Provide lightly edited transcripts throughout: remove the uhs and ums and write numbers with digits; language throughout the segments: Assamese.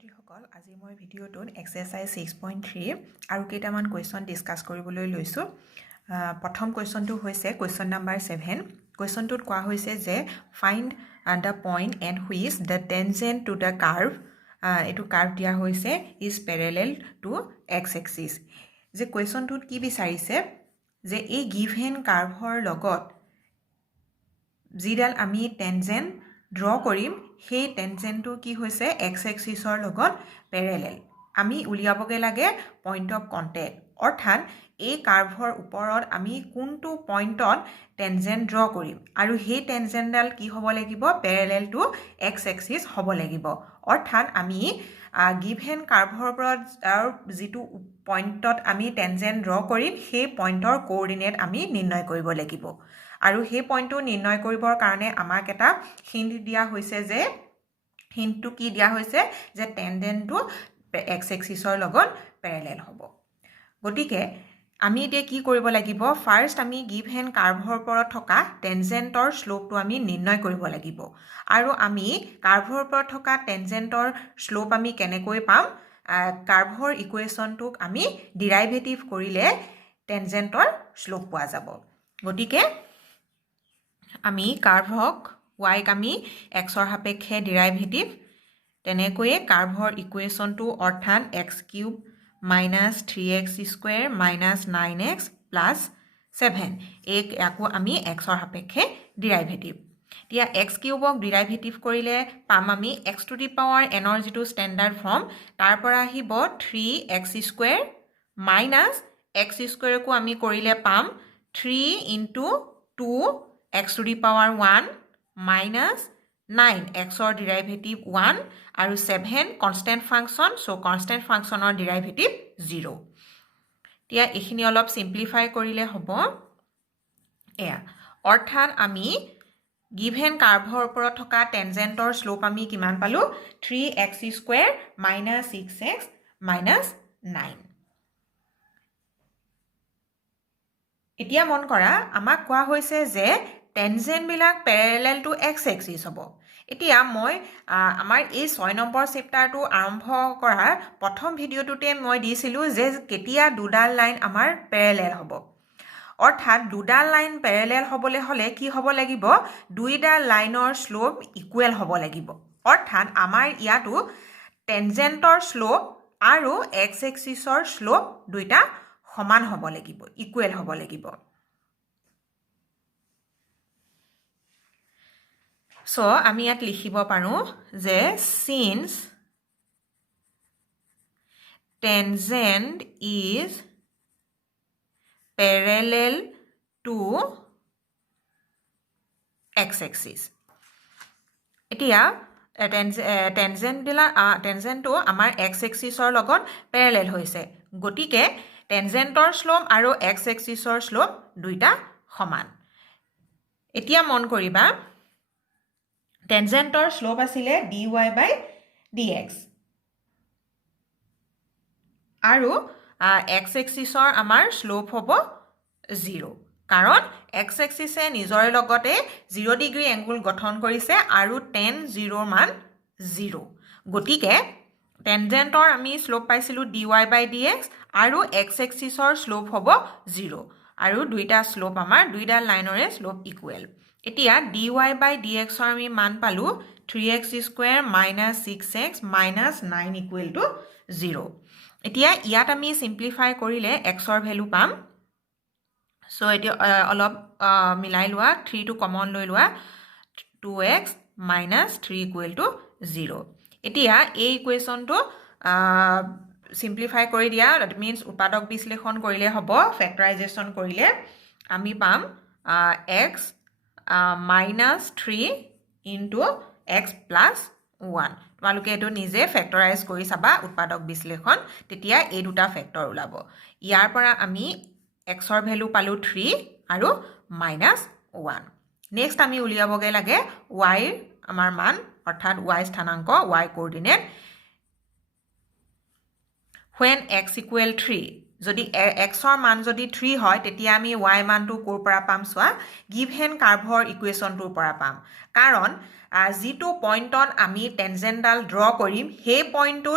ছাত্ৰীসকল আজি মই ভিডিঅ'টোত এক্সাৰসাইজ 6.3 আৰু কেইটামান কুৱেশ্যন ডিসকাস কৰিবলৈ লৈছো প্ৰথম কুৱেশ্যনটো হৈছে কুৱেশ্যন নাম্বাৰ 7 কুৱেশ্যনটোত কোৱা হৈছে যে find the point at which the tangent two the curve এটো কাৰ্ভ দিয়া হৈছে is parallel two x axis যে কুৱেশ্যনটোত কি বিচাৰিছে যে এই গিভেন কাৰ্ভৰ লগত যিডাল আমি টেনজেন্ট ড্ৰ কৰিম সেই টেনজেন্টটো কি হৈছে এক্স এক্সিসৰ লগত প্যাৰালেল আমি উলিয়াবগে লাগে পইণ্ট অফ কন্টেক্ট অৰ্থাৎ এই কাৰ্ভৰ ওপৰত আমি কোনটো পইণ্টত টেনজেন্ট ড্ৰ কৰিম আৰু সেই টেনজেন্টডাল কি হ'ব লাগিব প্যাৰালেল টু এক্স এক্সিস হ'ব লাগিব অৰ্থাৎ আমি গিভেন কাৰ্ভৰ ওপৰত যিটো পইণ্টত আমি টেনজেন্ট ড্ৰ কৰিম সেই পইণ্টৰ কোঅৰ্ডিনেট আমি নিৰ্ণয় কৰিব লাগিব আৰু সেই পইণ্টটো নিৰ্ণয় কৰিবৰ কাৰণে আমাক এটা হিন্ট দিয়া হৈছে যে হিন্টটো কি দিয়া হৈছে যে টেনজেন্টটো এক্স এক্সিসৰ লগত প্যাৰালেল হ'ব গতিকে আমি এতিয়া কি কৰিব লাগিব ফাৰ্স্ট আমি গিভেন কাৰ্ভৰ ওপৰত থকা টেনজেন্টৰ শ্লোপটো আমি নিৰ্ণয় কৰিব লাগিব আৰু আমি কাৰ্ভৰ ওপৰত থকা টেনজেন্টৰ শ্লোপ আমি কেনেকৈ পাম কাৰ্ভৰ ইকুৱেশ্যনটোক আমি ডিৰাইভেটিভ কৰিলে টেনজেন্টৰ শ্লোপ পোৱা যাব গতিকে আমি কাৰ্ভক y আমি xৰ সাপেক্ষে ডিৰাইভেটিভ তেনেকৈয়ে কাৰ্ভৰ ইকুৱেশ্যনটো অৰ্থাৎ x³ - 3x² - 9x + 7 এক আকৌ আমি xৰ সাপেক্ষে ডিৰাইভেটিভ এতিয়া x³ ক ডিৰাইভেটিভ কৰিলে পাম আমি x to the power n ৰ যেটো ষ্টেণ্ডাৰ্ড ফৰ্ম তাৰ পৰা আহিব 3x² - x² কো আমি কৰিলে পাম 3 * 2 x to the power 1 minus 9 x or derivative 1 আৰু 7 constant function so constant function or derivative 0 তিয়া এখিনি অলপ সিম্পলিফাই কৰিলে হ'ব এয়া অৰ্থাৎ আমি গিভেন কাৰ্ভৰ ওপৰত থকা টেনজেন্টৰ শ্লোপ আমি কিমান পালো 3x² - 6x - 9 এতিয়া মন কৰা আমাক কোৱা হৈছে যে টেনজেন্ট বিলাক প্যাৰালেল টু এক্স এক্সিস হ'ব এতিয়া মই আমাৰ এই 6 নম্বৰ চেপ্টাৰটো আৰম্ভ কৰাৰ প্ৰথম ভিডিঅ'টোতে মই দিছিলো যে কেতিয়া দুডাল লাইন আমাৰ প্যাৰালেল হ'ব অৰ্থাৎ দুডাল লাইন প্যাৰালেল হ'বলৈ হলে কি হ'ব লাগিব দুইডাল লাইনৰ শ্লোপ ইকুৱেল হ'ব লাগিব অৰ্থাৎ আমাৰ ইয়াটো টেনজেন্টৰ শ্লোপ আৰু এক্স এক্সিসৰ শ্লোপ দুইটা সমান হ'ব লাগিব ইকুৱেল হ'ব লাগিব So, আমি ইয়াত লিখিব পাৰো যে since tangent is parallel to x-axis. এতিয়া টেনজেন্টটো আমাৰ x-axisৰ লগত প্যাৰালেল হৈছে গতিকে টেনজেন্টৰ শ্লোপ আৰু x-axisৰ শ্লোপ দুইটা সমান এতিয়া মন কৰিবা টেনজেন্টৰ শ্লোপ আছিলে dy/dx আৰু x এক্সিসৰ আমাৰ শ্লোপ হ'ব 0 কাৰণ x এক্সিসে নিজৰ লগতে 0 ডিগ্ৰী এংগল গঠন কৰিছে আৰু tan 0 মান 0 গতিকে টেনজেন্টৰ আমি শ্লোপ পাইছিলো dy/dx আৰু x এক্সিসৰ শ্লোপ হ'ব 0 আৰু দুইটা শ্লোপ আমাৰ দুইডাল লাইনৰে শ্লোপ ইকুৱেল এতিয়া dy/dx ৰ আমি মান পালো 3x² - 6x - 9 = 0 এতিয়া ইয়াত আমি সিম্পলিফাই কৰিলে x ৰ ভ্যালু পাম সো এতিয়া অলপ মিলাই লোৱা 3 টো কমন লৈ লোৱা 2x - 3 = 0 এতিয়া এই ইকুৱেশ্যনটো সিম্পলিফাই কৰি দিয়া দ্যাট মিন্স উৎপাদক বিশ্লেষণ কৰিলে হ'ব ফেক্টৰাইজেশ্যন কৰিলে আমি পাম x -3 into x plus 1 তোমালোকে এটো নিজে ফেক্টৰাইজ কৰি চাবা উৎপাদক বিশ্লেষণ তেতিয়া এই দুটা ফেক্টৰ ওলাব ইয়াৰ পৰা আমি x ৰ ভ্যালু পালো 3 আৰু -1 নেক্সট আমি উলিয়াবগে লাগে y ৰ আমাৰ মান অৰ্থাৎ y স্থানাংক y coordinate when x = 3 যদি xৰ মান যদি 3 হয় তেতিয়া আমি y মানটো ক'ৰ পৰা পাম চোৱা গিভেন কাৰ্ভৰ ইকুৱেশ্যনটোৰ পৰা পাম কাৰণ যিটো পইণ্টত আমি টেনজেণ্টডাল ড্ৰ কৰিম সেই পইণ্টটো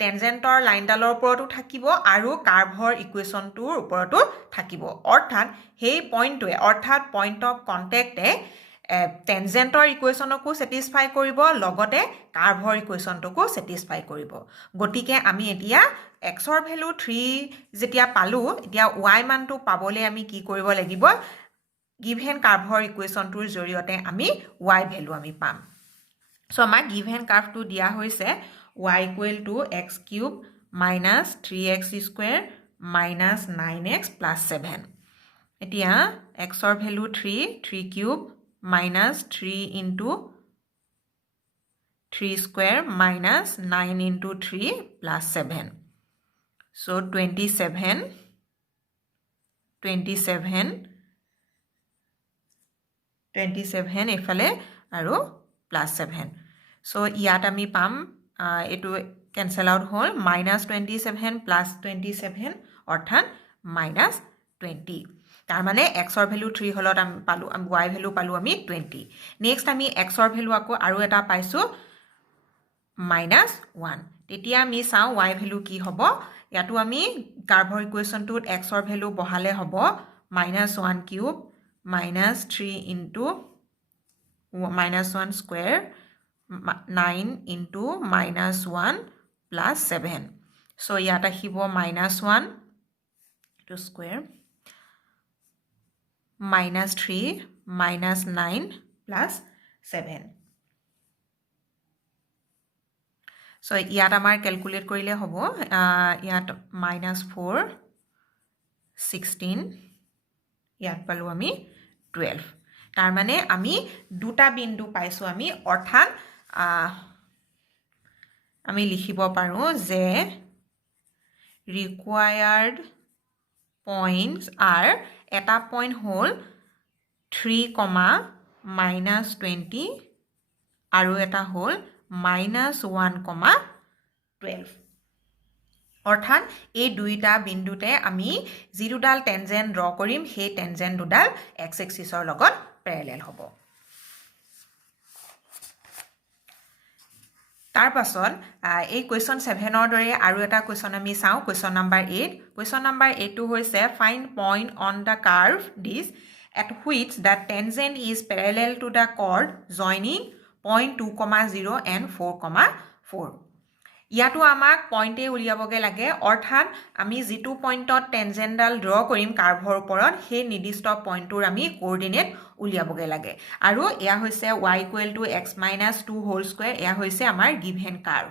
টেনজেণ্টৰ লাইনডালৰ ওপৰতো থাকিব আৰু কাৰ্ভৰ ইকুৱেশ্যনটোৰ ওপৰতো থাকিব অৰ্থাৎ সেই পইণ্টটোৱে অৰ্থাৎ পইণ্ট অফ কণ্টেক্টে টেনজেণ্টৰ ইকুৱেশ্যনকো ছেটিছফাই কৰিব লগতে কাৰ্ভৰ ইকুৱেশ্যনটোকো ছেটিছফাই কৰিব গতিকে আমি এতিয়া xৰ ভেলু 3 যেতিয়া পালোঁ এতিয়া y মানটো পাবলৈ আমি কি কৰিব লাগিব গিভেন কাৰ্ভৰ ইকুৱেশ্যনটোৰ জৰিয়তে আমি y ভেলু আমি পাম চ' আমাক গিভেন কাৰ্ভটো দিয়া হৈছে y equal to x cube minus 3x square minus 9x plus 7 এতিয়া xৰ value 3 cube minus 3 into 3 square minus 9 into 3 plus 7. So 27 এফালে আৰু plus 7. So ইয়াত আমি পাম এইটো cancel out হ'ল minus 27 plus 27 অৰ্থাৎ minus 20. তাৰ মানে xৰ ভেলু 3 হলত আমি পালো y ভেলু পালো আমি 20 নেক্সট আমি xৰ ভেলু আকৌ আৰু এটা পাইছো -1 তেতিয়া আমি চাও y ভেলু কি হ'ব ইয়াতো আমি কাৰ্ভৰ ইকুৱেশ্যনটোত xৰ ভেলু বহালে হ'ব -1 cube -3 into -1 square 9 into -1 plus 7 so ইয়াত আহিব -1 টু স্কয়াৰ -3 -9 plus 7 so ইয়াত আমাৰ ক্যালকুলেট কৰিলে হ'ব ইয়াত -4 16 ইয়াত পালো আমি 12 তাৰ মানে আমি দুটা বিন্দু পাইছো আমি অৰ্থাৎ আমি লিখিব পাৰো যে required points are এটা পইণ্ট হ'ল 3, -20 আৰু এটা হ'ল -1, 12 অৰ্থাৎ এই দুইটা বিন্দুতে আমি যি দুডাল টেনজেন্ট ড্ৰ কৰিম সেই টেনজেন্ট দুডাল x এক্সিছৰ লগত প্যাৰেলেল হ'ব তাৰ পাছত এই কোৱেশ্চন 7 ৰ দৰে আৰু এটা কোৱেশ্চন আমি চাও কোৱেশ্চন নাম্বাৰ 8 কোৱেশ্চন নাম্বাৰ 8 টো হৈছে find point on the curve this at which the tangent is parallel to the chord joining point 2,0 and 4,4 ইয়াতো আমাক পইণ্টে উলিয়াবগে লাগে অৰ্থাৎ আমি যেটো পইণ্টত টেনজেন্টডাল ড্ৰ কৰিম কাৰ্ভৰ ওপৰত সেই নিৰ্দিষ্ট পইণ্টৰ আমি কোঅৰ্ডিনেট উলিয়াবগে লাগে আৰু এয়া হৈছে y = x - 2 হোল স্কয়াৰ এয়া হৈছে আমাৰ গিভেন কাৰ্ভ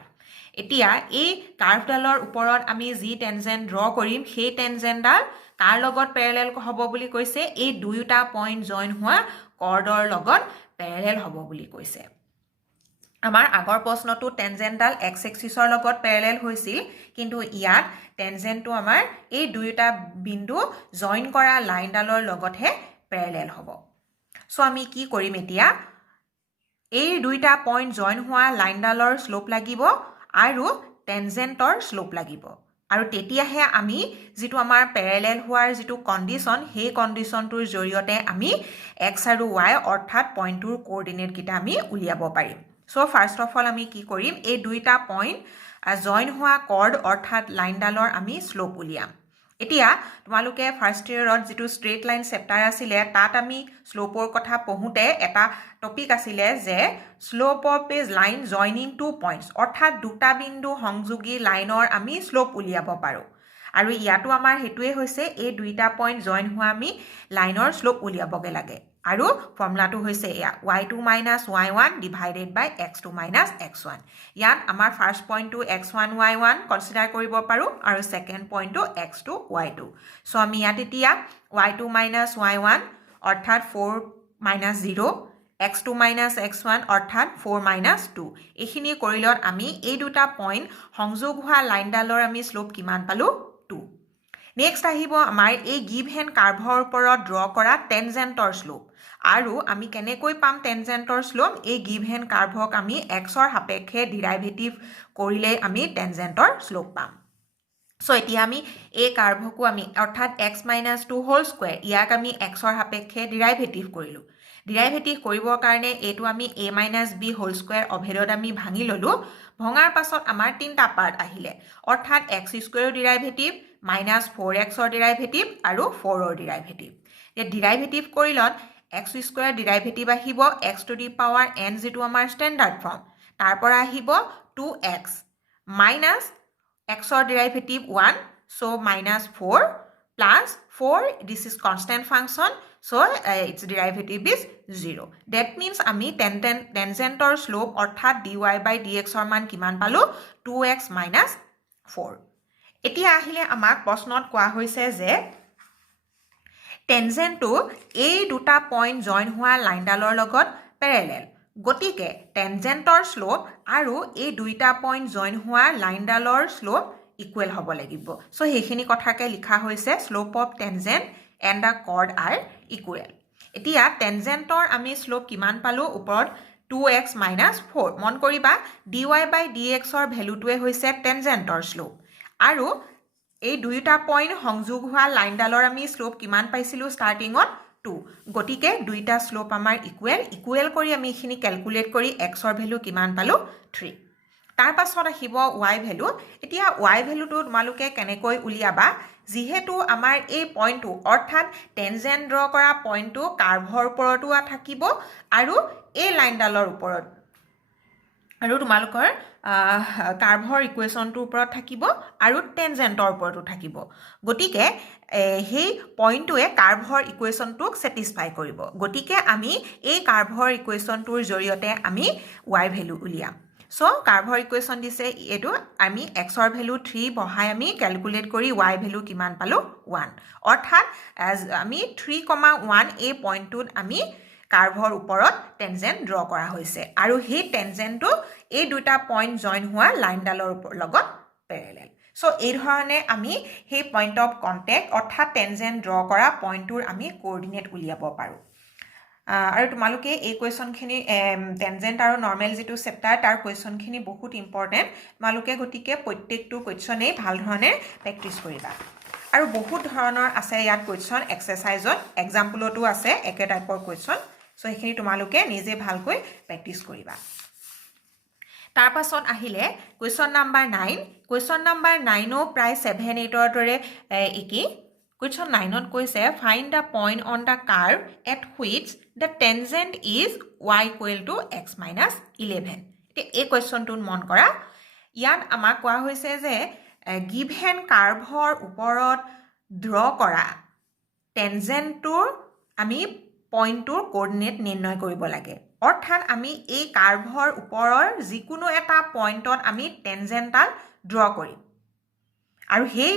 এতিয়া এই কাৰ্ভডালৰ ওপৰত আমি যি টেনজেন্ট ড্ৰ কৰিম সেই টেনজেন্টডাল কাৰ লগত প্যাৰেলেল হ'ব বুলি কৈছে এই দুইটা পইণ্ট জয়েন হোৱা কৰ্ডৰ লগত প্যাৰেলেল হ'ব বুলি কৈছে আমাৰ আগৰ প্ৰশ্নটো টেনজেন্টডাল x এক্সিছৰ লগত প্যাৰেলেল হৈছিল কিন্তু ইয়াত টেনজেন্টটো আমাৰ এই দুইটা বিন্দু জয়েন কৰা লাইনডালৰ লগতহে প্যাৰেলেল হ'ব সো আমি কি কৰিম এতিয়া এই দুইটা পইণ্ট জয়েন হোৱা লাইনডালৰ স্লোপ লাগিব আৰু টেনজেন্টৰ স্লোপ লাগিব আৰু তেতিয়াহে আমি যেটো আমাৰ প্যাৰেলেল হোৱাৰ যেটো কন্ডিশন সেই কন্ডিশনটোৰ জৰিয়তে আমি x আৰু y অৰ্থাৎ পইণ্টৰ কোঅৰ্ডিনেট কিটা আমি উলিয়াব পাৰিম সো ফাৰ্স্ট অফ অল আমি কি কৰিম এই দুইটা পইণ্ট জয়েন হোৱা কৰ্ড অৰ্থাৎ লাইনডালৰ আমি স্লোপ উলিয়াম এতিয়া তোমালোকে ফাৰ্স্ট ইয়াৰত যেটো স্ট্ৰেট লাইন চেপ্টাৰ আছিল তাত আমি স্লোপৰ কথা পঢ়োতে এটা টপিক আছিল যে slope of a line joining two points অৰ্থাৎ দুটা বিন্দু সংযোগী লাইনৰ আমি স্লোপ উলিয়াব পাৰো আৰু ইয়াতো আমাৰ হেতুৱে হৈছে এই দুইটা পইণ্ট জয়েন হোৱা আমি লাইনৰ স্লোপ উলিয়াবগে লাগে আৰু ফৰ্মুলাটো হৈছে এয়া y2 - y1 ডিভাইডেড বাই x2 - x1 ইয়াত আমাৰ ফাৰ্স্ট পইণ্টটো x1 y1 কনসিডাৰ কৰিব পাৰো আৰু সেকেন্ড পইণ্টটো x2 y2 সো আমি ইয়াত এতিয়া y2 - y1 অৰ্থাৎ 4 - 0 x2 - x1 অৰ্থাৎ 4 - 2 এইখিনি কৰিলত আমি এই দুটা পইণ্ট সংযোগ হোৱা লাইনডালৰ আমি স্লোপ কিমান পালো 2 নেক্সট আহিব আমাৰ এই গিভেন কাৰ্ভৰ ওপৰত ড্ৰ কৰা টেনজেন্টৰ স্লোপ আৰু আমি কেনেকৈ পাম টেনজেন্টৰ স্লোপ এই গিভেন কাৰ্ভক আমি x ৰ সাপেক্ষে ডেৰিভেটিভ কৰিলে আমি টেনজেন্টৰ স্লোপ পাম সো এতিয়া আমি এই কাৰ্ভকো আমি অৰ্থাৎ x - 2 হোল স্কোয়াৰ ইয়াক আমি xৰ সাপেক্ষে ডিৰাইভেটিভ কৰিলোঁ ডিৰাইভেটিভ কৰিবৰ কাৰণে এইটো আমি a - b হোল স্কোয়াৰ অভেদত আমি ভাঙি ল'লোঁ ভঙাৰ পাছত আমাৰ তিনিটা পাৰ্ট আহিলে অৰ্থাৎ x স্কোয়াৰৰ ডিৰাইভেটিভ -4xৰ ডিৰাইভেটিভ আৰু 4ৰ ডিৰাইভেটিভ এই ডিৰাইভেটিভ কৰিলত x স্কোয়াৰ ডিৰাইভেটিভ আহিব x to the power n যেটো আমাৰ ষ্টেণ্ডাৰ্ড ফৰ্ম তাৰ পৰা আহিব 2x minus xৰ derivative 1 so -4 plus 4 this is constant function so its derivative is 0 that means আমি tangentৰ slope অৰ্থাৎ dy by dx ৰ মান কিমান পালো 2x - 4 এতিয়া আহিলে আমাক প্ৰশ্নত কোৱা হৈছে যে টেনজেণ্টটো এই দুটা পইণ্ট জইন হোৱা লাইনডালৰ লগত পেৰেলেল গতিকে টেনজেণ্টৰ শ্লোপ আৰু এই দুইটা পইণ্ট জইন হোৱা লাইনডালৰ শ্লোপ ইকুৱেল হ'ব লাগিব সো সেইখিনি কথাকে লিখা হৈছে slope of tangent and the chord are equal এতিয়া টেনজেণ্টৰ আমি শ্লোপ কিমান পালোঁ ওপৰত 2x - 4 মন কৰিবা dy by dx ৰ ভেলুটোৱে হৈছে টেনজেণ্টৰ শ্লোপ আৰু এই দুইটা পইণ্ট সংযোগ হোৱা লাইনডালৰ আমি শ্লোপ কিমান পাইছিলোঁ ষ্টাৰ্টিঙত 2 গতিকে দুইটা শ্লোপ আমাৰ ইকুৱেল কৰি আমি এইখিনি ক্যালকুলেট কৰি x ৰ ভ্যালু কিমান পালো 3 তাৰ পাছত আহিব y ভ্যালু এতিয়া y ভ্যালুটো তোমালোকে কেনেকৈ উলিয়াবা যেহেতু আমাৰ এই পইণ্টটো অৰ্থাৎ টেনজেণ্ট ড্ৰ কৰা পইণ্টটো কাৰ্ভৰ ওপৰতো থাকিব আৰু এই লাইনডালৰ ওপৰত আৰু তোমালোকৰ কাৰ্ভৰ ইকুৱেশ্যনটোৰ ওপৰত থাকিব আৰু টেনজেণ্টৰ ওপৰতো থাকিব গতিকে সেই পইণ্টটোৱে কাৰ্ভৰ ইকুৱেশ্যনটোক ছেটিছফাই কৰিব গতিকে আমি এই কাৰ্ভৰ ইকুৱেশ্যনটোৰ জৰিয়তে আমি y ভ্যালু উলিয়াম সো কাৰ্ভৰ ইকুৱেশ্যন দিছে এটো আমি x ৰ ভ্যালু 3 বহাই আমি ক্যালকুলেট কৰি y ভ্যালু কিমান পালো 1 অৰ্থাৎ আমি 3,1 এই পইণ্টটোত আমি কাৰ্ভৰ ওপৰত টেনজেণ্ট ড্ৰ কৰা হৈছে আৰু সেই টেনজেণ্টটো এই দুটা পইণ্ট জইন হোৱা লাইনডালৰ লগত পেৰেলেল সো এই ধৰণে আমি সেই পইণ্ট অফ কন্টেক্ট অৰ্থাৎ টেনজেণ্ট ড্ৰ কৰা পইণ্টটোৰ আমি কোঅৰ্ডিনেট উলিয়াব পাৰোঁ আৰু তোমালোকে এই কোৱেশ্যনখিনি টেনজেণ্ট আৰু নৰ্মেল যেটো চেপ্টাৰ তাৰ কোৱেশ্যনখিনি বহুত ইম্পৰ্টেণ্ট তোমালোকে গতিকে প্ৰত্যেকটো কোৱেশ্যনেই ভাল ধৰণে প্ৰেক্টিছ কৰিবা আৰু বহুত ধৰণৰ আছে ইয়াত কোৱেশ্যন এক্সাৰসাইজত এক্সাম্পলতো আছে একে টাইপৰ কোৱেশ্যন সো এইখিনি তোমালোকে নিজে ভালকৈ প্ৰেক্টিছ কৰিবা তাৰ পাছত আহিলে কোৱেশ্যন নাম্বাৰ 9 কোৱেশ্যন নাম্বাৰ 9 ও প্ৰায় 7 8 ৰ দৰে একি কোৱেশ্যন 9 ত কৈছে find the point on the curve at which the tangent is y = x - 11 এই কোৱেশ্যনটো মন কৰা ইয়াত আমাক কোৱা হৈছে যে গিভেন কাৰ্ভৰ ওপৰত ড্ৰ কৰা টেনজেণ্টটোৰ আমি পইণ্টটোৰ কোঅৰ্ডিনেট নিৰ্ণয় কৰিব লাগে অৰ্থাৎ আমি এই কাৰ্ভৰ ওপৰৰ যিকোনো এটা পইণ্টত আমি টেনজেণ্টডাল ড্ৰ কৰিম আৰু সেই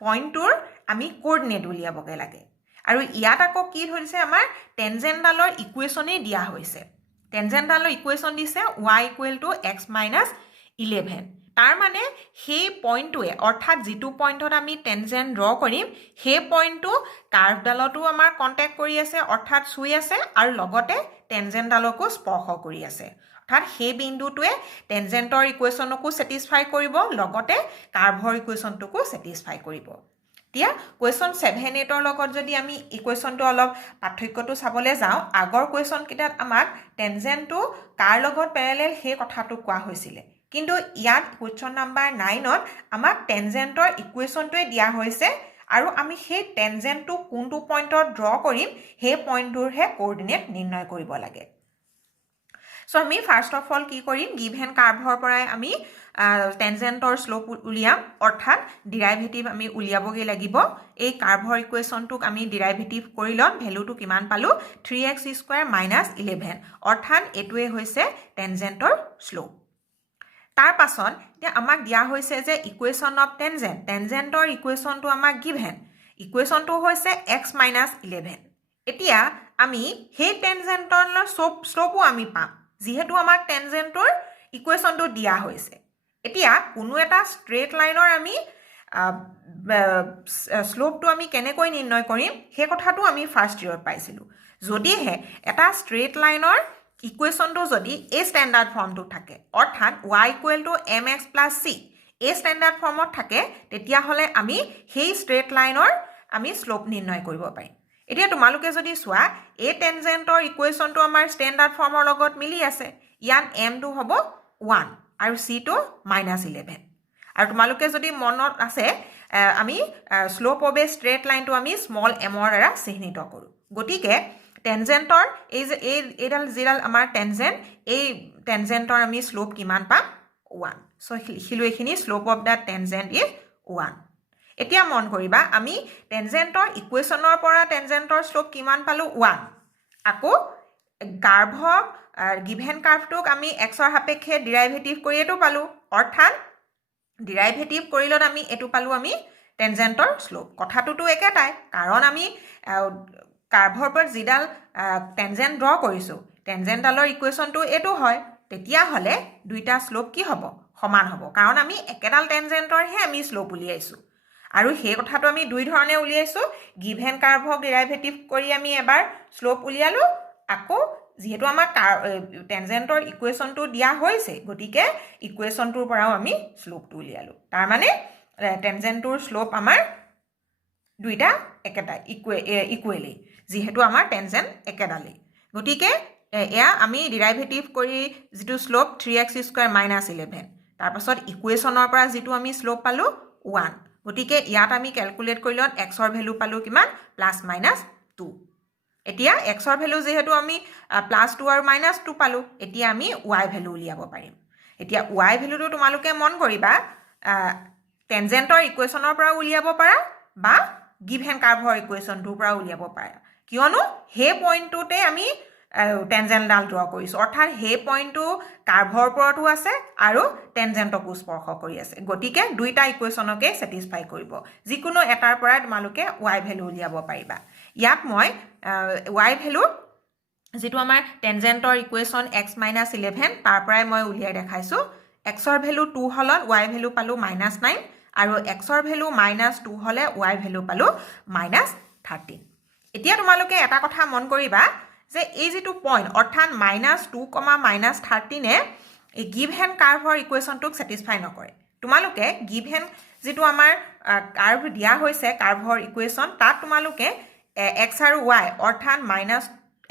পইণ্টটোৰ আমি কোঅৰ্ডিনেট উলিয়াবগে লাগে আৰু ইয়াত আকৌ কি হৈছে আমাৰ টেনজেণ্টডালৰ ইকুৱেশ্যনেই দিয়া হৈছে টেনজেণ্টডালৰ ইকুৱেশ্যন দিছে y = x - 11 তাৰ মানে সেই পইণ্টটোৱে অৰ্থাৎ যিটো পইণ্টত আমি টেনজেণ্ট ড্ৰ কৰিম সেই পইণ্টটো কাৰ্ভডালতো আমাৰ কন্টেক্ট কৰি আছে অৰ্থাৎ চুই আছে আৰু লগতে টেনজেণ্টডালকো স্পৰ্শ কৰি আছে অৰ্থাৎ সেই বিন্দুটোৱে টেনজেণ্টৰ ইকুৱেশ্যনকো ছেটিছফাই কৰিব লগতে কাৰ্ভৰ ইকুৱেশ্যনটোকো ছেটিছফাই কৰিব এতিয়া কোৱেশ্যন 7 8 ৰ লগত যদি আমি ইকুৱেশ্যনটো অলপ পাৰ্থক্যটো চাবলৈ যাওঁ আগৰ কোৱেশ্যন কিটাত আমাক টেনজেণ্টটো কাৰ লগত পেৰেলেল সেই কথাটো কোৱা হৈছিল কিন্তু ইয়াত কোৱেশ্যন নাম্বাৰ 9 ত আমাক টেনজেণ্টৰ ইকুৱেশ্যনটোৱে দিয়া হৈছে আৰু আমি সেই টেনজেণ্টটো কোনটো পইণ্টত ড্ৰ কৰিম সেই পইণ্টটোৰহে কোঅৰ্ডিনেট নিৰ্ণয় কৰিব লাগে সো আমি ফাৰ্স্ট অফ অল কি কৰিম গিভেন কাৰ্ভৰ পৰাই আমি টেনজেণ্টৰ শ্লোপ উলিয়াম অৰ্থাৎ ডিৰাইভেটিভ আমি উলিয়াবগে লাগিব এই কাৰ্ভৰ ইকুৱেশ্যনটোক আমি ডিৰাইভেটিভ কৰি লম ভ্যালুটো কিমান পালো 3x² - 11 অৰ্থাৎ এটোৱে হৈছে টেনজেণ্টৰ শ্লোপ তাৰ পাছত এতিয়া আমাক দিয়া হৈছে যে ইকুৱেশ্যন অফ টেনজেণ্টৰ ইকুৱেশ্যনটো আমাক গিভেন ইকুৱেশ্যনটো হৈছে x - 11 এতিয়া আমি সেই টেনজেণ্টৰ শ্লোপো আমি পাম যেহেতু আমাক টেনজেণ্টৰ ইকুৱেশ্যনটো দিয়া হৈছে এতিয়া কোনো এটা ষ্ট্ৰেট লাইনৰ আমি শ্লোপটো আমি কেনেকৈ নিৰ্ণয় কৰিম সেই কথাটো আমি ফাৰ্স্ট ইয়াৰত পাইছিলোঁ যদিহে এটা ষ্ট্ৰেট লাইনৰ ইকুৱেশ্যনটো যদি এই ষ্টেণ্ডাৰ্ড ফৰ্মটো থাকে অৰ্থাৎ y = mx + c এ ষ্টেণ্ডাৰ্ড ফৰ্মত থাকে তেতিয়াহ'লে আমি সেই ষ্ট্ৰেইট লাইনৰ আমি শ্লোপ নিৰ্ণয় কৰিব পাৰিম এতিয়া তোমালোকে যদি চোৱা এ টেনজেণ্টৰ ইকুৱেশ্যনটো আমাৰ ষ্টেণ্ডাৰ্ড ফৰ্মৰ লগত মিলি আছে ইয়াত এমটো হ'ব 1 আৰু চিটো -11 আৰু তোমালোকে যদি মনত আছে আমি শ্লোপ অফ এ ষ্ট্ৰেইট লাইনটো আমি স্মল এমৰ দ্বাৰা চিহ্নিত কৰোঁ গতিকে টেনজেণ্টৰ এইডাল যিডাল আমাৰ টেনজেণ্ট এই টেনজেণ্টৰ আমি শ্লোপ কিমান পাম 1 চ' লিখিলোঁ এইখিনি slope of the tangent is 1 এতিয়া মন কৰিবা আমি টেনজেণ্টৰ ইকুৱেশ্যনৰ পৰা টেনজেণ্টৰ শ্লোপ কিমান পালোঁ 1 আকৌ কাৰ্ভক গিভেন কাৰ্ভটোক আমি এক্সৰ সাপেক্ষে ডিৰাইভেটিভ কৰি এইটো পালোঁ অৰ্থাৎ ডিৰাইভেটিভ কৰিলত আমি এইটো পালোঁ আমি টেনজেণ্টৰ শ্লোপ কথাটোতো একেটাই কাৰণ আমি কাৰ্ভৰ পৰা যিডাল টেনজেণ্ট ড্ৰ কৰিছোঁ টেনজেণ্টডালৰ ইকুৱেশ্যনটো এইটো হয় তেতিয়াহ'লে দুইটা শ্লোপ কি হ'ব সমান হ'ব কাৰণ আমি একেডাল টেনজেণ্টৰহে আমি শ্লোপ উলিয়াইছোঁ আৰু সেই কথাটো আমি দুই ধৰণে উলিয়াইছোঁ গিভেন কাৰ্ভক ডিৰাইভেটিভ কৰি আমি এবাৰ শ্লোপ উলিয়ালোঁ আকৌ যিহেতু আমাক টেনজেণ্টৰ ইকুৱেশ্যনটো দিয়া হৈছে গতিকে ইকুৱেশ্যনটোৰ পৰাও আমি শ্লোপটো উলিয়ালোঁ তাৰমানে টেনজেণ্টটোৰ শ্লোপ আমাৰ দুইটা একেটাই ইকুৱেলি যিহেতু আমাৰ টেনজেণ্ট একেডালেই গতিকে এয়া আমি ডিৰাইভেটিভ কৰি যিটো শ্লোপ 3x² -11 তাৰপাছত ইকুৱেশ্যনৰ পৰা যিটো আমি শ্লোপ পালোঁ 1 গতিকে ইয়াত আমি কেলকুলেট কৰিলত এক্সৰ ভেলু পালোঁ কিমান +-2 এতিয়া এক্সৰ ভেলু যিহেতু আমি +2 আৰু -2 পালোঁ এতিয়া আমি y ভেলু উলিয়াব পাৰিম এতিয়া y ভেলুটো তোমালোকে মন কৰিবা টেনজেণ্টৰ ইকুৱেশ্যনৰ পৰা উলিয়াব পাৰা বা গিভেন কাৰ্ভৰ ইকুৱেশ্যনটোৰ পৰা উলিয়াব পাৰা কিয়নো সেই পইণ্টটোতে আমি টেনজেণ্টডাল ড্ৰ কৰিছোঁ অৰ্থাৎ সেই পইণ্টটো কাৰ্ভৰ ওপৰতো আছে আৰু টেনজেণ্টকো স্পৰ্শ কৰি আছে গতিকে দুইটা ইকুৱেশ্যনকে ছেটিছফাই কৰিব যিকোনো এটাৰ পৰাই তোমালোকে y ভেলু উলিয়াব পাৰিবা ইয়াত মই y ভেলু যিটো আমাৰ টেনজেণ্টৰ ইকুৱেশ্যন x -11 তাৰ পৰাই মই উলিয়াই দেখাইছোঁ এক্সৰ ভেলু 2 হ'লত y ভেলু পালোঁ -9 আৰু এক্সৰ ভেলু -2 হ'লে y ভেলু পালোঁ -13 এতিয়া তোমালোকে এটা কথা মন কৰিবা যে এই যিটো পইণ্ট অৰ্থাৎ -2, -13 এই গিভেন কাৰ্ভৰ ইকুৱেশ্যনটোক ছেটিছফাই নকৰে তোমালোকে গিভেন যিটো আমাৰ কাৰ্ভ দিয়া হৈছে কাৰ্ভৰ ইকুৱেশ্যন তাত তোমালোকে x আৰু y অৰ্থাৎ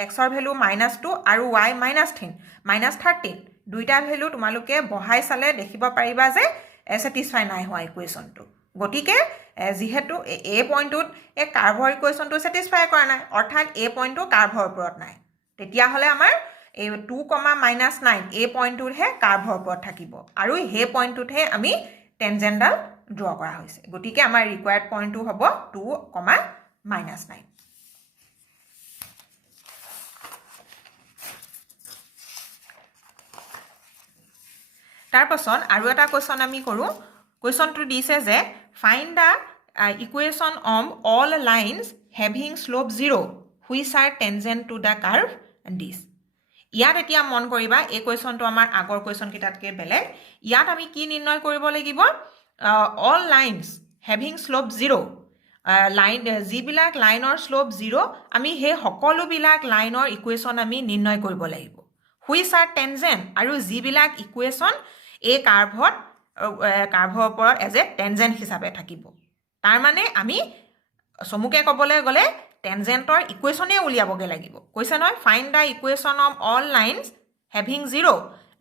এক্সৰ ভেলু -2 আৰু y -13 দুইটা ভেলু তোমালোকে বহাই চালে দেখিব পাৰিবা যে ছেটিছফাই নাই হোৱা ইকুৱেশ্যনটো গতিকে যিহেতু এই পইণ্টটোত এই কাৰ্ভৰ ইকুৱেশ্যনটো ছেটিছফাই কৰা নাই অৰ্থাৎ এই পইণ্টটো কাৰ্ভৰ ওপৰত নাই তেতিয়াহ'লে আমাৰ এই 2, -9 এই পইণ্টটোতহে কাৰ্ভৰ ওপৰত থাকিব আৰু সেই পইণ্টটোতহে আমি টেনজেণ্টডাল ড্ৰ কৰা হৈছে গতিকে আমাৰ ৰিকুৱাৰ্ড পইণ্টটো হ'ব 2, -9 তাৰপাছত আৰু এটা কুৱেশ্যন আমি কৰোঁ কুৱেশ্যনটো দিছে যে find the equation of all lines having slope 0 which are tangent to the curve this ইয়াত এতিয়া মন কৰিবা এই কুৱেশ্যনটো আমাৰ আগৰ কুৱেশ্যনকেইটাতকৈ বেলেগ ইয়াত আমি কি নিৰ্ণয় কৰিব লাগিব অল লাইনছ হেভিং শ্লোপ 0 যিবিলাক লাইনৰ শ্লোপ 0 আমি সেই সকলোবিলাক লাইনৰ ইকুৱেশ্যন আমি নিৰ্ণয় কৰিব লাগিব হুইচ আৰ টেনজেণ্ট আৰু যিবিলাক ইকুৱেশ্যন এই কাৰ্ভৰ ওপৰত এজ এ টেনজেণ্ট হিচাপে থাকিব তাৰমানে আমি চমুকে ক'বলৈ গ'লে টেনজেণ্টৰ ইকুৱেশ্যনে উলিয়াবগৈ লাগিব কৈছে নহয় find the equation of all lines having 0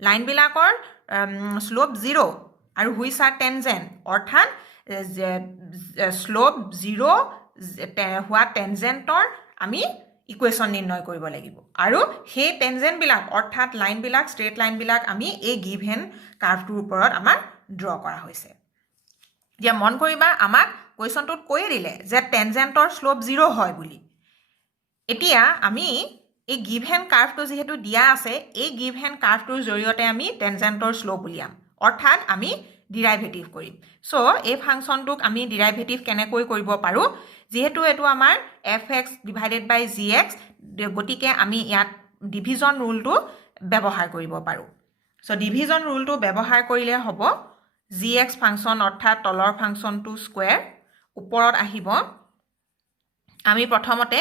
লাইনবিলাকৰ শ্লোপ 0 আৰু হুইচ আৰ টেনজেণ্ট অৰ্থাৎ শ্লোপ 0 হোৱা টেনজেণ্টৰ আমি ইকুৱেশ্যন নিৰ্ণয় কৰিব লাগিব আৰু সেই টেনজেণ্টবিলাক অৰ্থাৎ লাইনবিলাক ষ্ট্ৰেইট লাইনবিলাক আমি এই গিভেন কাৰ্ভটোৰ ওপৰত আমাৰ ড্ৰ কৰা হৈছে এতিয়া মন কৰিবা আমাক কুৱেশ্যনটোত কৈয়ে দিলে যে টেনজেণ্টৰ শ্লোপ 0 হয় বুলি এতিয়া আমি এই গিভেন কাৰ্ভটো যিহেতু দিয়া আছে এই গিভেন কাৰ্ভটোৰ জৰিয়তে আমি টেনজেণ্টৰ শ্লোপ উলিয়াম অৰ্থাৎ আমি ডিৰাইভেটিভ কৰিম চ' এই ফাংচনটোক আমি ডিৰাইভেটিভ কেনেকৈ কৰিব পাৰোঁ যিহেতু এইটো আমাৰ fx / gx গতিকে আমি ইয়াত ডিভিজন ৰুলটো ব্যৱহাৰ কৰিব পাৰোঁ চ' ডিভিজন ৰুলটো ব্যৱহাৰ কৰিলে হ'ব gx ফাংচন অৰ্থাৎ তলৰ ফাংচনটো স্কুৱেৰ ওপৰত আহিব আমি প্ৰথমতে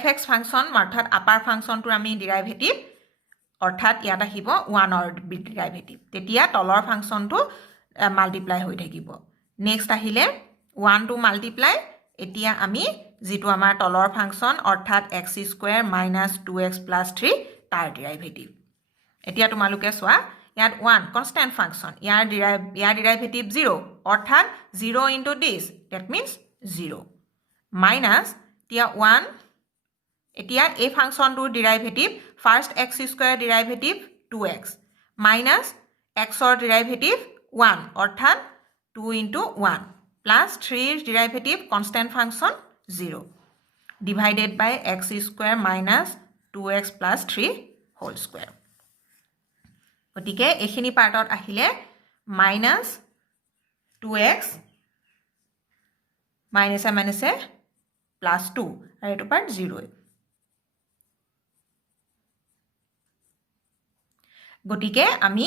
fx ফাংচন অৰ্থাৎ আপাৰ ফাংচনটোৰ আমি ডিৰাইভেটিভ অৰ্থাৎ ইয়াত আহিব 1ৰ ডিৰাইভেটিভ তেতিয়া তলৰ ফাংচনটো মাল্টিপ্লাই হৈ থাকিব নেক্সট আহিলে 1 টু মাল্টিপ্লাই এতিয়া আমি যেটো আমাৰ তলৰ ফাংচন অৰ্থাৎ x² - 2x + 3 তাৰ ডেৰিভেটিভ এতিয়া তোমালোকে চোৱা ইয়াত 1 কনস্ট্যান্ট ফাংচন ইয়াৰ ডেৰিভেটিভ 0 অৰ্থাৎ 0 into this that means 0 minus এতিয়া 1 এতিয়া এই ফাংচনটোৰ derivative first x² derivative 2x minus x ৰ ডেৰিভেটিভ 1 অৰ্থাৎ 2 ইনটু 1 plus 3 ৰ derivative constant function 0 divided by x² minus 2x plus 3 whole square গতিকে এখিনি পাৰ্টত আহিলে minus 2x minus plus 2 আৰু এটো পাৰ্ট 0 গতিকে আমি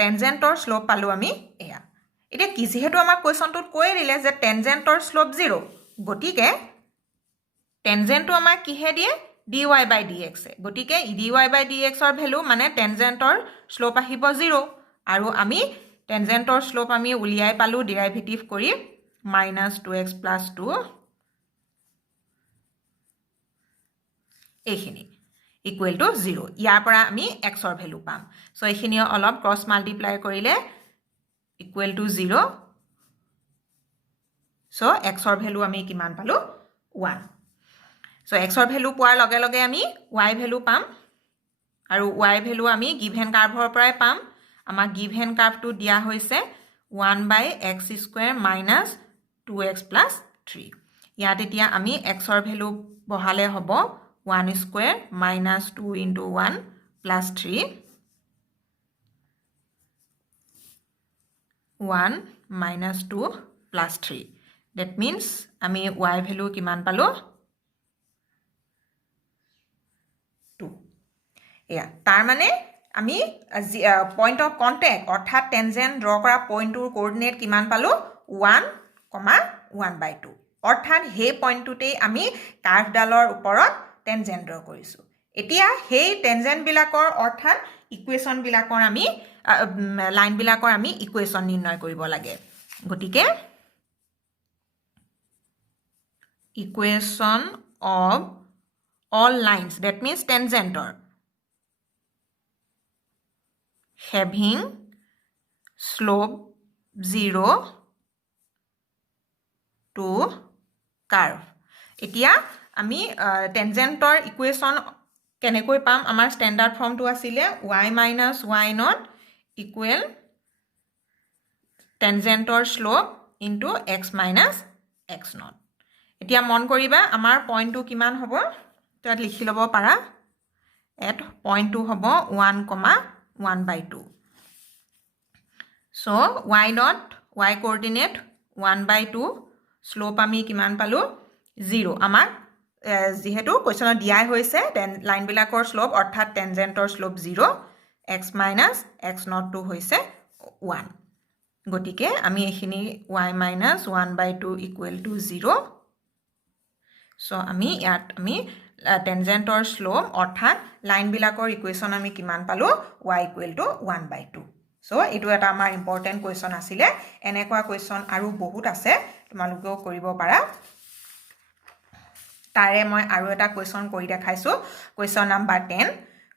টেনজেন্টৰ স্লোপ পালো আমি এয়া এটা কি যেহেতু আমাক কোৱেশ্যনটোত কৈ দিলে যে টেনজেন্টৰ স্লোপ 0 গতিকে টেনজেন্টটো আমাক কিহে দিয়ে dy by dx গতিকে dy by dx ৰ ভ্যালু মানে টেনজেন্টৰ স্লোপ আহিব 0 আৰু আমি টেনজেন্টৰ স্লোপ আমি উলিয়াই পালো ডেৰিভেটিভ কৰি -2x + 2 এইখিনি equal to 0 ইয়াৰ পৰা আমি x ৰ ভ্যালু পাম সো এইখিনি অলপ ক্ৰস মাল্টিপ্লাই কৰিলে equal to 0 so x ৰ ভ্যালু আমি কিমান পালো 1 so x ৰ ভ্যালু পোৱাৰ লগে লগে আমি y ভ্যালু পাম আৰু y ভ্যালু আমি গিভেন কাৰ্ভৰ পৰাই পাম আমাক গিভেন কাৰ্ভটো দিয়া হৈছে 1/x² - 2x + 3 ইয়াত এতিয়া আমি x ৰ ভ্যালু বহালে হ'ব 1² - 2 into 1 plus 3 1 minus 2 plus 3 that means আমি y value কিমান পালো 2 এয়া তাৰ মানে আমি পয়েন্ট অফ কন্টাক্ট অৰ্থাৎ টেনজেন্ট ড্ৰ কৰা পয়েন্টৰ কোঅৰ্ডিনেট কিমান পালো 1, 1/2 অৰ্থাৎ হে পয়েন্টটোতে আমি কাৰ্ভডালৰ ওপৰত টেনজেন্ট ড্ৰ কৰিছো এতিয়া হেই টেনজেন্ট বিলাকৰ অৰ্থাৎ ইকুৱেশ্যন বিলাকৰ আমি লাইন বিলাকৰ আমি ইকুৱেশ্যন নিৰ্ণয় কৰিব লাগে গতিকে equation of all lines that means tangenter having slope 0 to curve এতিয়া আমি টেনজেন্টৰ ইকুৱেশ্যন কেনেকৈ পাম আমাৰ স্ট্যান্ডাৰ্ড ফৰ্মটো আছিল y - y0 equal টেনজেন্টৰ স্লোপ into x - x0 এতিয়া মন কৰিবা আমাৰ পয়েন্টটো কিমান হ'ব তাত লিখি লব পাৰা এট পয়েন্টটো হ'ব 1, 1/2 so y dot y coordinate 1/2 slope আমি কিমান পালো 0 আমাক যেহেতু কোৱেশ্যনত দিয়াই হৈছে লাইন বিলাকৰ স্লোপ অৰ্থাৎ টেনজেন্টৰ স্লোপ 0 x - x0 টো হৈছে 1 গতিকে আমি এখিনি y - 1/2 equal to 0 so আমি ইয়াত আমি টেনজেন্টৰ স্লোপ অৰ্থাৎ লাইন বিলাকৰ ইকুৱেশ্যন আমি কিমান পালো y equal to 1/2 so এটো এটা আমাৰ ইম্পৰ্টেন্ট কোৱেশ্যন আছিল এনেকুৱা কোৱেশ্যন আৰু বহুত আছে তোমালোকেও কৰিব পাৰা তাৰে মই আৰু এটা কোৱেশ্যন কৰি দেখাইছো কোৱেশ্যন নাম্বাৰ 10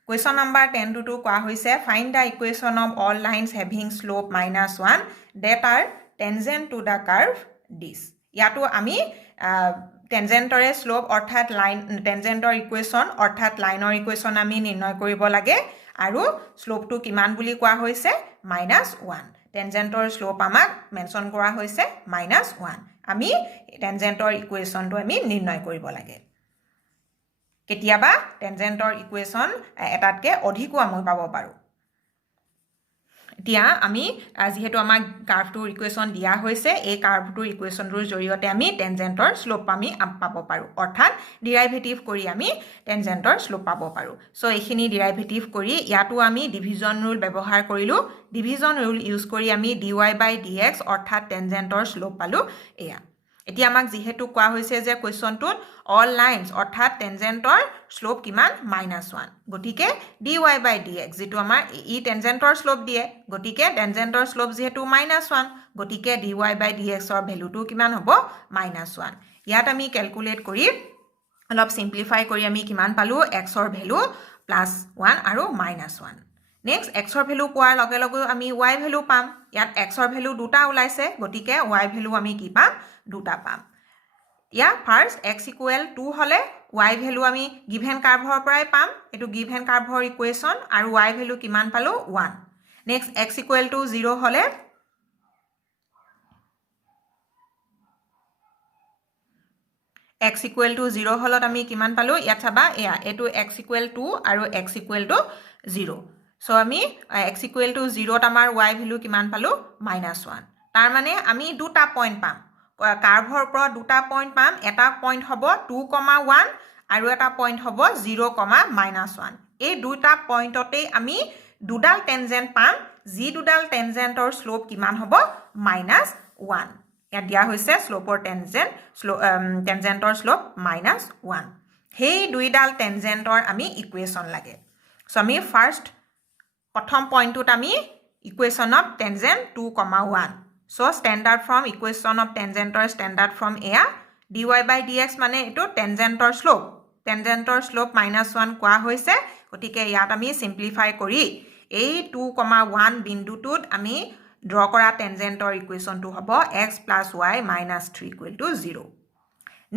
কোৱেশ্যন নাম্বাৰ 10 টো কোৱা হৈছে find the equation of all lines having slope -1 that are tangent to the curve this ইয়াটো আমি টেনজেন্টৰে স্লোপ অৰ্থাৎ লাইন টেনজেন্টৰ ইকুৱেশ্যন অৰ্থাৎ লাইনৰ ইকুৱেশ্যন আমি নিৰ্ণয় কৰিব লাগে আৰু স্লোপটো কিমান বুলি কোৱা হৈছে -1 টেনজেন্টৰ স্লোপ আমাক মেনশন কৰা হৈছে -1 আমি টেনজেন্টৰ ইকুৱেশ্যনটো আমি নিৰ্ণয় কৰিব লাগে কেতিয়াবা টেনজেন্টৰ ইকুৱেশ্যন এটাতকে অধিকও আমি পাব পাৰো এতিয়া আমি যেহেতু আমাক কাৰ্ভটোৰ ইকুৱেশ্যন দিয়া হৈছে এই কাৰ্ভটোৰ ইকুৱেশ্যনটোৰ জৰিয়তে আমি টেনজেন্টৰ স্লোপ আমি পাব পাৰো অৰ্থাৎ ডেৰিভেটিভ কৰি আমি টেনজেন্টৰ স্লোপ পাব পাৰো সো এইখিনি ডেৰিভেটিভ কৰি ইয়াতো আমি ডিভিজন ৰুল ব্যৱহাৰ কৰিলো ডিভিজন ৰুল ইউজ কৰি আমি dy by dx অৰ্থাৎ টেনজেন্টৰ স্লোপ পালো এয়া এতিয়া আমাক যেহেতু কোৱা হৈছে যে কোৱেশ্যনটোত অল লাইনছ অৰ্থাৎ টেনজেণ্টৰ শ্লোপ কিমান -1 গতিকে dy বাই dx যেটো আমাৰ ই টেনজেণ্টৰ শ্লোপ দিয়ে গতিকে টেনজেণ্টৰ শ্লোপ যেহেতু -1 গতিকে dy বাই dx ৰ ভ্যালুটো কিমান হ'ব -1 ইয়াত আমি ক্যালকুলেট কৰি অলপ সিম্পলিফাই কৰি আমি কিমান পালো x ৰ ভ্যালু +1 আৰু -1 নেক্সট x ৰ ভ্যালু পোৱাৰ লগে লগে আমি y ভ্যালু পাম ইয়াত x ৰ ভ্যালু দুটা ওলাইছে গতিকে y ভ্যালু আমি কি পাম দুটা পাম ইয়া ফাৰ্স্ট x = 2 হলে y ভ্যালু আমি গিভেন কাৰ্ভৰ পৰাই পাম এটো গিভেন কাৰ্ভৰ ইকুৱেশ্যন আৰু y ভ্যালু কিমান পালো 1 নেক্সট x = 0 হলে x = 0 হলত আমি কিমান পালো ইয়াত চাবা এয়া এটো x = 2 আৰু x = 0 সো আমি x = 0 ত আমাৰ y ভ্যালু কিমান পালো -1 তাৰ মানে আমি দুটা পইণ্ট পাম কাৰ্ভৰ পৰা দুটা পইণ্ট পাম এটা পইণ্ট হ'ব 2,1 আৰু এটা পইণ্ট হ'ব 0,-1 এই দুটা পইণ্টতে আমি দুডাল টেনজেন্ট পাম যি দুডাল টেনজেন্টৰ শ্লোপ কিমান হ'ব -1 ইয়াত দিয়া হৈছে শ্লোপৰ টেনজেন্টৰ শ্লোপ -1 সেই দুইডাল টেনজেন্টৰ আমি ইকুৱেশ্যন লাগে সো আমি ফাৰ্স্ট প্ৰথম পইণ্টটোত আমি equation of tangent 2,1 So standard form equation of tangent or standard form এয়া dy by dx মানে এটো tangent or slope -1 কোৱা হৈছে গতিকে ইয়াত আমি সিম্পলিফাই কৰি এই 2,1 বিন্দুটোত আমি ড্ৰ কৰা tangent or equation টো হ'ব x + y - 3 = 0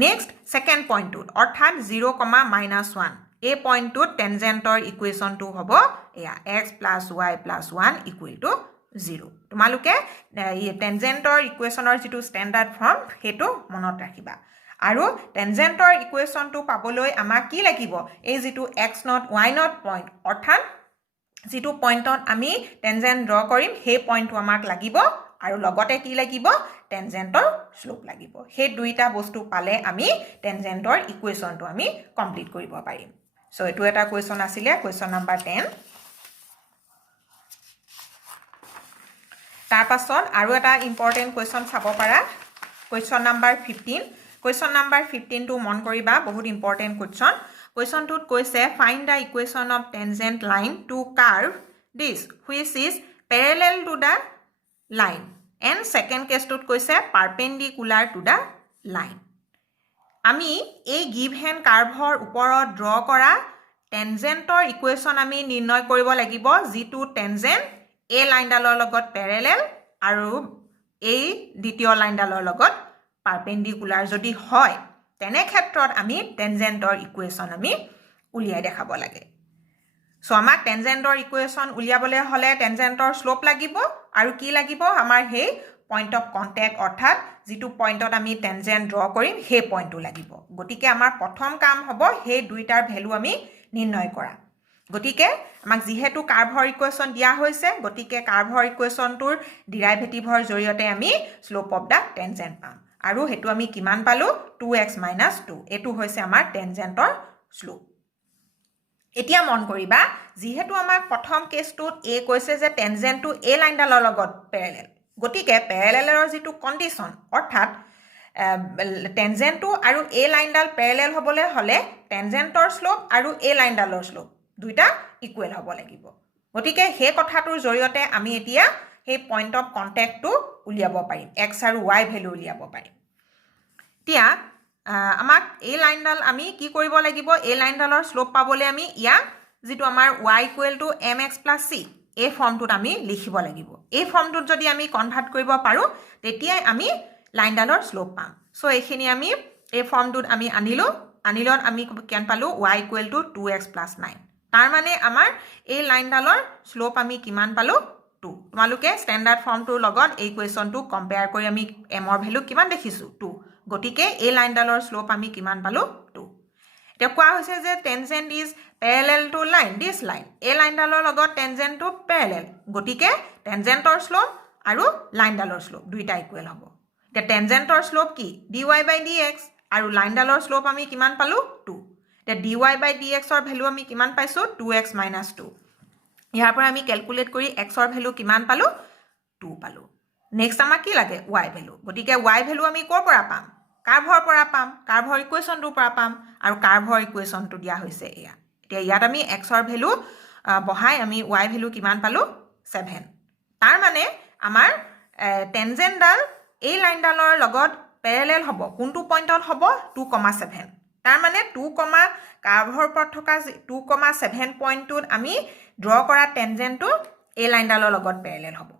নেক্সট সেকেন্ড পইণ্টটোত অৰ্থাৎ 0,-1 এই পইণ্টটোত tangent or equation টো হ'ব এয়া x + y + 1 = 0 তোমালোকে টেনজেন্টৰ ইকুৱেশ্যনৰ যেটো ষ্টেণ্ডাৰ্ড ফৰ্ম হেতু মনত ৰাখিবা আৰু টেনজেন্টৰ ইকুৱেশ্যনটো পাবলৈ আমাক কি লাগিব এই যেটো x0 y0 পইণ্ট অৰ্থাৎ যেটো পইণ্টত আমি টেনজেন্ট ড্ৰ কৰিম সেই পইণ্টটো আমাক লাগিব আৰু লগতে কি লাগিব টেনজেন্টৰ শ্লোপ লাগিব সেই দুইটা বস্তু পালে আমি টেনজেন্টৰ ইকুৱেশ্যনটো আমি কমপ্লিট কৰিব পাৰিম সো এটো এটা কোৱেশ্যন আছিল কোৱেশ্যন নম্বৰ 10 তাৰ পাছত আৰু এটা ইম্পৰ্টেন্ট কোৱেশ্যন চাব পাৰা কোৱেশ্যন নম্বৰ 15 কোৱেশ্যন নম্বৰ 15 টো মন কৰিবা বহুত ইম্পৰ্টেন্ট কোৱেশ্যনটোত কৈছে find the equation of tangent line to curve this which is parallel to the line and second কেছটোত কৈছে পাৰপেন্ডিকুলাৰ টু দা লাইন আমি এই গিভেন কাৰ্ভৰ ওপৰত ড্ৰ কৰা টেনজেন্টৰ ইকুৱেশ্যন আমি নিৰ্ণয় কৰিব লাগিব যেটো টেনজেন্ট এই লাইনডালৰ লগত প্যাৰালেল আৰু এই দ্বিতীয় লাইনডালৰ লগত পাৰপেন্ডিকুলাৰ যদি হয় তেনে ক্ষেত্ৰত আমি টেনজেন্টৰ ইকুৱেশ্যন আমি উলিয়াই দেখাব লাগে সো আমাক টেনজেন্টৰ ইকুৱেশ্যন উলিয়াবলৈ হলে টেনজেন্টৰ শ্লোপ লাগিব আৰু কি লাগিব আমাৰ হে পইণ্ট অফ কন্টেক্ট অৰ্থাৎ যেটো পইণ্টত আমি টেনজেন্ট ড্ৰ কৰিম সেই পইণ্টটো লাগিব গতিকে আমাৰ প্ৰথম কাম হ'ব সেই দুইটাৰ ভ্যালু আমি নিৰ্ণয় কৰা গতিকে আমাক যেহেতু কাৰ্ভৰ ইকুৱেশ্যন দিয়া হৈছে গতিকে কাৰ্ভৰ ইকুৱেশ্যনটোৰ ডেৰিভেটিভৰ জৰিয়তে আমি শ্লোপ অফ দা টেনজেন্ট পাম আৰু হেতু আমি কিমান পালো 2x - 2 এটো হৈছে আমাৰ টেনজেন্টৰ শ্লোপ এতিয়া মন কৰিবা যেহেতু আমাক প্ৰথম কেছটোত এ কৈছে যে টেনজেন্টটো এ লাইনডালৰ লগত প্যাৰালেল গতিকে প্যাৰালেলৰ যেটো কন্ডিশন অৰ্থাৎ টেনজেন্টটো আৰু এ লাইনডাল প্যাৰালেল হ'বলৈ হলে টেনজেন্টৰ শ্লোপ আৰু এ লাইনডালৰ শ্লোপ দুইটা ইকুৱেল হ'ব লাগিব গতিকে সেই কথাটোৰ জৰিয়তে আমি এতিয়া সেই পইণ্ট অফ কন্টেক্টটো উলিয়াব পাৰিম x আৰু y ভ্যালু উলিয়াব পাৰিম এতিয়া আমাক এই লাইনডাল আমি কি কৰিব লাগিব এই লাইনডালৰ শ্লোপ পাবলৈ আমি ইয়া যেটো আমাৰ y = mx + c এই ফৰ্মটোত আমি লিখিব লাগিব এই ফৰ্মটোত যদি আমি কনভাৰ্ট কৰিব পাৰো তেতিয়া আমি লাইনডালৰ শ্লোপ পাম সো এইখিনি আমি এই ফৰ্মটোত আমি আনিলত আমি কেন পালো y = 2x + 9 তাৰ মানে আমাৰ এই লাইনডালৰ শ্লোপ আমি কিমান পালো 2 তোমালোকে ষ্টেণ্ডাৰ্ড ফৰ্মটোৰ লগত এই ইকুৱেশ্যনটো কম্পেয়াৰ কৰি আমি m ৰ ভ্যালু কিমান দেখিছো 2 গতিকে এই লাইনডালৰ শ্লোপ আমি কিমান পালো 2 এতিয়া কোৱা হৈছে যে tangent is parallel to line this line এই লাইনডালৰ লগত টেনজেন্টটো প্যাৰালেল গতিকে টেনজেন্টৰ শ্লোপ আৰু লাইনডালৰ শ্লোপ দুইটা ইকুৱেল হ'ব এতিয়া টেনজেন্টৰ শ্লোপ কি dy by dx আৰু লাইনডালৰ শ্লোপ আমি কিমান পালো 2 এতিয়া dy by dx ৰ ভ্যালু আমি কিমান পাইছো 2x - 2 ইয়াৰ পৰা আমি ক্যালকুলেট কৰি x ৰ ভ্যালু কিমান পালো 2 পালো নেক্সট আমাক কি লাগে y ভ্যালু গতিকে y ভ্যালু আমি কৰ পৰা পাম কাৰ্ভৰ পৰা পাম কাৰ্ভৰ ইকুৱেশ্যনটোৰ পৰা পাম আৰু কাৰ্ভৰ ইকুৱেশ্যনটো দিয়া হৈছে এয়া এতিয়া ইয়াত আমি এক্সৰ ভেলু বহাই আমি ৱাই ভেলু কিমান পালোঁ 7 তাৰ মানে আমাৰ টেনজেণ্টডাল এই লাইনডালৰ লগত পেৰেলেল হ'ব কোনটো পইণ্টত হ'ব 2,7 তাৰ মানে 2, কাৰ্ভৰ ওপৰত থকা 2,7 পইণ্টটোত আমি ড্ৰ কৰা টেনজেণ্টটো এই লাইনডালৰ লগত পেৰেলেল হ'ব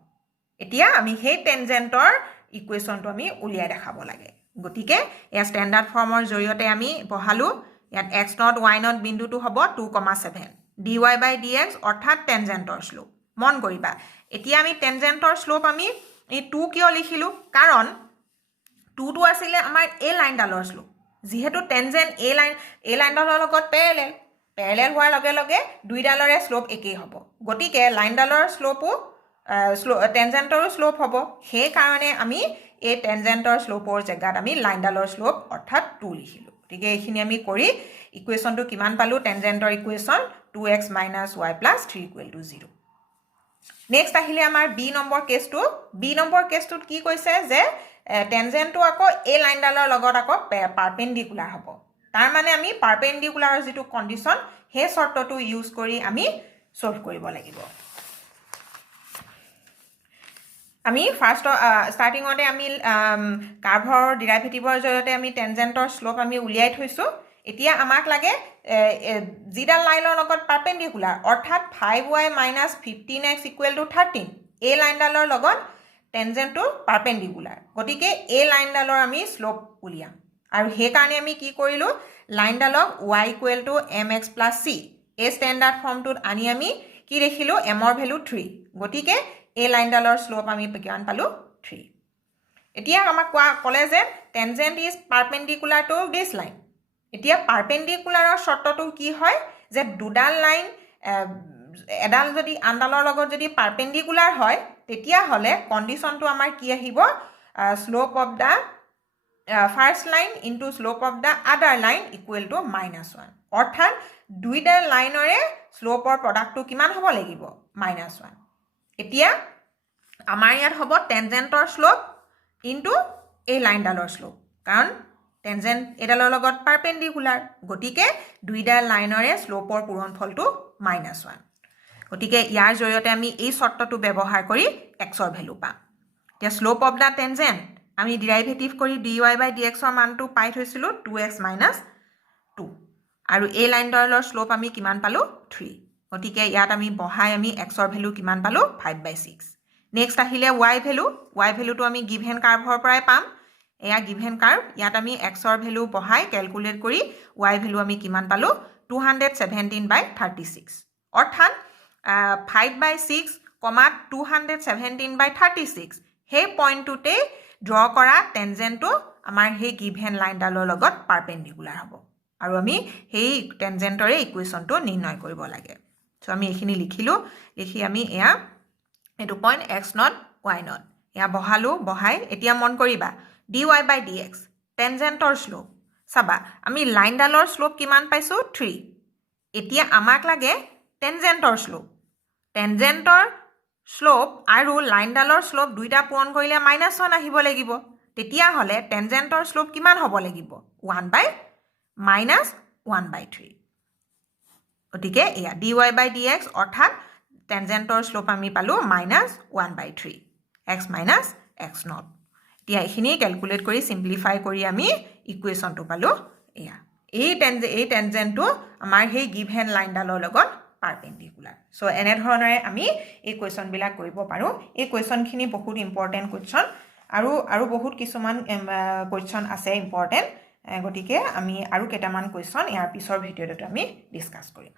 এতিয়া আমি সেই টেনজেণ্টৰ ইকুৱেশ্যনটো আমি উলিয়াই দেখাব লাগে গতিকে এয়া ষ্টেণ্ডাৰ্ড ফৰ্মৰ জৰিয়তে আমি বহালোঁ ইয়াত x0 y0 বিন্দুটো হ'ব 2,7 dy by dx অৰ্থাৎ টেনজেণ্টৰ শ্লোপ মন কৰিবা এতিয়া আমি টেনজেণ্টৰ শ্লোপ আমি এই 2 কিয় লিখিলোঁ কাৰণ 2টো আছিলে আমাৰ এই লাইনডালৰ শ্লোপ যিহেতু টেনজেণ্ট এই লাইনডালৰ লগত পেৰেলেল হোৱাৰ লগে লগে দুইডালৰে শ্লোপ একেই হ'ব গতিকে লাইনডালৰ শ্লোপো টেনজেণ্টৰো শ্লোপ হ'ব সেইকাৰণে আমি এই টেনজেণ্টৰ শ্লোপৰ জেগাত আমি লাইনডালৰ শ্লোপ অৰ্থাৎ 2 লিখিলোঁ গতিকে এইখিনি আমি কৰি ইকুৱেশ্যনটো কিমান পালোঁ টেনজেণ্টৰ ইকুৱেশ্যন 2x - y + 3 = 0 নেক্সট আহিলে আমাৰ বি নম্বৰ কেছটোত কি কৈছে যে টেনজেণ্টটো আকৌ এই লাইনডালৰ লগত আকৌ পাৰপেণ্ডিকুলাৰ হ'ব তাৰ মানে আমি পাৰপেণ্ডিকুলাৰৰ যিটো কণ্ডিশ্যন সেই চৰ্তটো ইউজ কৰি আমি সলভ কৰিব লাগিব আমি ফাৰ্ষ্ট ষ্টাৰ্টিঙতে আমি কাৰ্ভৰ ডিৰাইভেটিভৰ জৰিয়তে আমি টেনজেণ্টৰ শ্লোপ আমি উলিয়াই থৈছোঁ এতিয়া আমাক লাগে যিডাল লাইনৰ লগত পাৰপেণ্ডিকুলাৰ অৰ্থাৎ 5y - 15x = 13 এই লাইনডালৰ লগত টেনজেণ্টটো পাৰপেণ্ডিকুলাৰ গতিকে এই লাইনডালৰ আমি শ্লোপ উলিয়াম আৰু সেইকাৰণে আমি কি কৰিলোঁ লাইনডালক y = mx + c এই ষ্টেণ্ডাৰ্ড ফৰ্মটোত আনি আমি কি দেখিলোঁ mৰ ভেলু 3 গতিকে এই লাইনডালৰ শ্লোপ আমি কিমান পালোঁ 3 এতিয়া আমাক ক'লে যে tangent is perpendicular to this line এতিয়া পাৰপেণ্ডিকুলাৰৰ চৰ্তটো কি হয় যে দুডাল লাইন এডাল যদি আনডালৰ লগত যদি পাৰপেণ্ডিকুলাৰ হয় তেতিয়াহ'লে কণ্ডিশ্যনটো আমাৰ কি আহিব slope of the first line into slope of the আদাৰ লাইন = -1 অৰ্থাৎ দুইডাল লাইনৰে শ্লোপৰ প্ৰডাক্টটো কিমান হ'ব লাগিব -1 এতিয়া আমাৰ ইয়াত হ'ব টেনজেণ্টৰ শ্লোপ ইনটু এই লাইনডালৰ শ্লোপ কাৰণ টেনজেণ্ট এডালৰ লগত পাৰপেণ্ডিকুলাৰ গতিকে দুইডাল লাইনৰে শ্লোপৰ পূৰণফলটো -1 গতিকে ইয়াৰ জৰিয়তে আমি এই চৰ্তটো ব্যৱহাৰ কৰি এক্সৰ ভেলু পাম এতিয়া শ্লোপ অফ দ্য টেনজেণ্ট আমি ডিৰাইভেটিভ কৰি dy by dxৰ মানটো পাই থৈছিলোঁ 2x - 2 আৰু এই লাইনডালৰ শ্লোপ আমি কিমান পালোঁ 3 গতিকে ইয়াত আমি বহাই আমি এক্সৰ ভেলু কিমান পালোঁ 5/6 নেক্সট আহিলে y ভেলুটো আমি গিভেন কাৰ্ভৰ পৰাই পাম এয়া গিভেন কাৰ্ভ ইয়াত আমি এক্সৰ ভেলু বহাই কেলকুলেট কৰি y ভেলু আমি কিমান পালোঁ 217/36 অৰ্থাৎ 5/6, 217/36 সেই পইণ্টটোতে ড্ৰ কৰা টেনজেণ্টটো আমাৰ সেই গিভেন লাইনডালৰ লগত পাৰপেণ্ডিকুলাৰ হ'ব আৰু আমি সেই টেনজেণ্টৰে ইকুৱেশ্যনটো নিৰ্ণয় কৰিব লাগে চ' আমি এইখিনি লিখি আমি এয়া এইটো পইণ্ট x0 y0 এয়া বহাই এতিয়া মন কৰিবা dy by dx টেনজেণ্টৰ শ্লোপ চাবা আমি লাইনডালৰ শ্লোপ কিমান পাইছোঁ 3 এতিয়া আমাক লাগে টেনজেণ্টৰ শ্লোপ আৰু লাইনডালৰ শ্লোপ দুইটা পূৰণ কৰিলে -1 আহিব লাগিব তেতিয়াহ'লে টেনজেণ্টৰ শ্লোপ কিমান হ'ব লাগিব 1/-1/3 গতিকে এয়া dy by dx অৰ্থাৎ টেনজেণ্টৰ শ্লোপ আমি পালোঁ -1/3 x - x0 এতিয়া এইখিনি কেলকুলেট কৰি চিম্প্লিফাই কৰি আমি ইকুৱেশ্যনটো পালোঁ এয়া এই টেনজেণ্টটো আমাৰ সেই গিভেন লাইনডালৰ লগত পাৰপেণ্ডিকুলাৰ চ' এনেধৰণেৰে আমি এই কুৱেশ্যনবিলাক কৰিব পাৰোঁ এই কুৱেশ্যনখিনি বহুত ইম্পৰ্টেণ্ট কুৱেশ্যন আৰু বহুত কিছুমান কুৱেশ্যন আছে ইম্পৰ্টেণ্ট গতিকে আমি আৰু কেইটামান কুৱেশ্যন ইয়াৰ পিছৰ ভিডিঅ'টোত আমি ডিছকাছ কৰিম